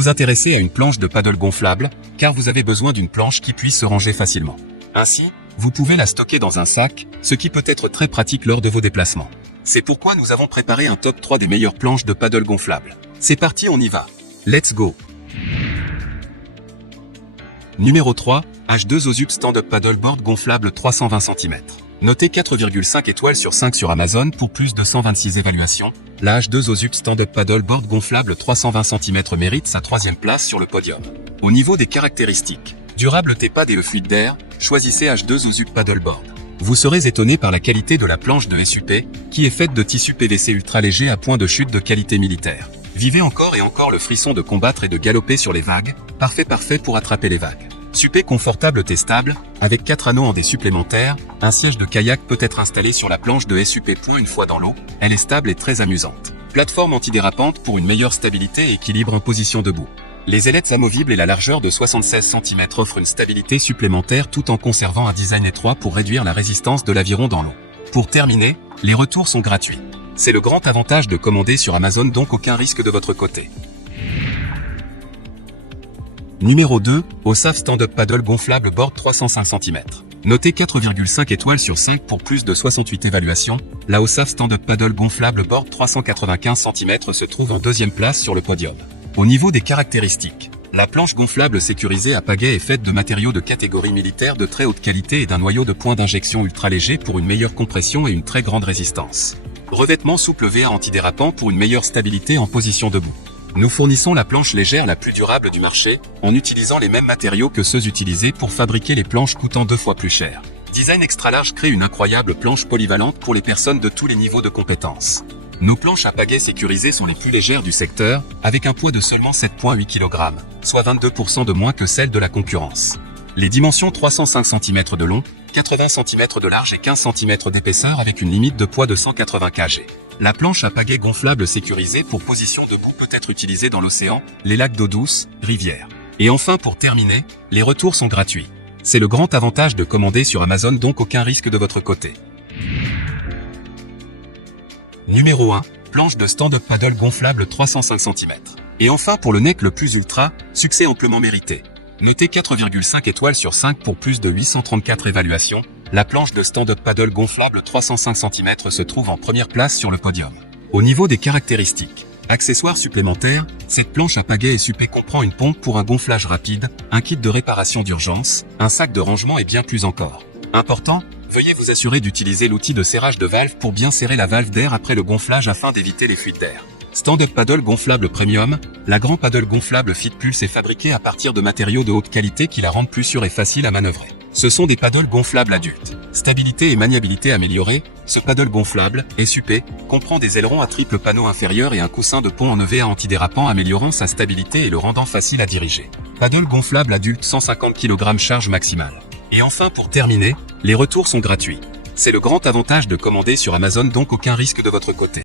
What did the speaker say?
vous intéressez à une planche de paddle gonflable, car vous avez besoin d'une planche qui puisse se ranger facilement. Ainsi, vous pouvez la stocker dans un sac, ce qui peut être très pratique lors de vos déplacements. C'est pourquoi nous avons préparé un top 3 des meilleures planches de paddle gonflables. C'est parti, on y va. Let's go. Numéro 3, H2 Ozub Stand-Up Paddleboard gonflable 320 cm. Notez 4,5 étoiles sur 5 sur Amazon pour plus de 126 évaluations, la H2 Ozub Stand-Up Paddleboard gonflable 320 cm mérite sa 3e place sur le podium. Au niveau des caractéristiques, durable T-pad et fluide d'air, choisissez H2 Ozub Paddleboard. Vous serez étonné par la qualité de la planche de SUP, qui est faite de tissu PVC ultra léger à point de chute de qualité militaire. Vivez encore et encore le frisson de combattre et de galoper sur les vagues, parfait pour attraper les vagues. SUP confortable testable, avec 4 anneaux en D supplémentaires, un siège de kayak peut être installé sur la planche de SUP. Une fois dans l'eau, elle est stable et très amusante. Plateforme antidérapante pour une meilleure stabilité et équilibre en position debout. Les ailettes amovibles et la largeur de 76 cm offrent une stabilité supplémentaire tout en conservant un design étroit pour réduire la résistance de l'aviron dans l'eau. Pour terminer, les retours sont gratuits. C'est le grand avantage de commander sur Amazon, donc aucun risque de votre côté. Numéro 2, OSAF Stand-Up Paddle Gonflable Board 305 cm. Notez 4,5 étoiles sur 5 pour plus de 68 évaluations, la OSAF Stand-Up Paddle Gonflable Board 395 cm se trouve en 2e place sur le podium. Au niveau des caractéristiques, la planche gonflable sécurisée à pagaie est faite de matériaux de catégorie militaire de très haute qualité et d'un noyau de point d'injection ultra léger pour une meilleure compression et une très grande résistance. Revêtement souple VA antidérapant pour une meilleure stabilité en position debout. Nous fournissons la planche légère la plus durable du marché, en utilisant les mêmes matériaux que ceux utilisés pour fabriquer les planches coûtant 2 fois plus cher. Design extra large crée une incroyable planche polyvalente pour les personnes de tous les niveaux de compétences. Nos planches à pagaie sécurisées sont les plus légères du secteur, avec un poids de seulement 7,8 kg, soit 22% de moins que celles de la concurrence. Les dimensions 305 cm de long, 80 cm de large et 15 cm d'épaisseur avec une limite de poids de 180 kg. La planche à pagaie gonflable sécurisée pour position debout peut être utilisée dans l'océan, les lacs d'eau douce, rivières. Et enfin pour terminer, les retours sont gratuits. C'est le grand avantage de commander sur Amazon, donc aucun risque de votre côté. Numéro 1, planche de stand-up paddle gonflable 305 cm. Et enfin pour le neck le plus ultra, succès amplement mérité. Notez 4,5 étoiles sur 5 pour plus de 834 évaluations, la planche de stand-up paddle gonflable 305 cm se trouve en 1re place sur le podium. Au niveau des caractéristiques, accessoires supplémentaires, cette planche à pagaie SUP comprend une pompe pour un gonflage rapide, un kit de réparation d'urgence, un sac de rangement et bien plus encore. Important, veuillez vous assurer d'utiliser l'outil de serrage de valve pour bien serrer la valve d'air après le gonflage afin d'éviter les fuites d'air. Stand-up paddle gonflable premium, la Grand Paddle gonflable Fit Pulse est fabriquée à partir de matériaux de haute qualité qui la rendent plus sûre et facile à manœuvrer. Ce sont des paddles gonflables adultes. Stabilité et maniabilité améliorée, ce paddle gonflable, SUP, comprend des ailerons à triple panneau inférieur et un coussin de pont en EVA antidérapant améliorant sa stabilité et le rendant facile à diriger. Paddle gonflable adulte 150 kg charge maximale. Et enfin pour terminer, les retours sont gratuits. C'est le grand avantage de commander sur Amazon, donc aucun risque de votre côté.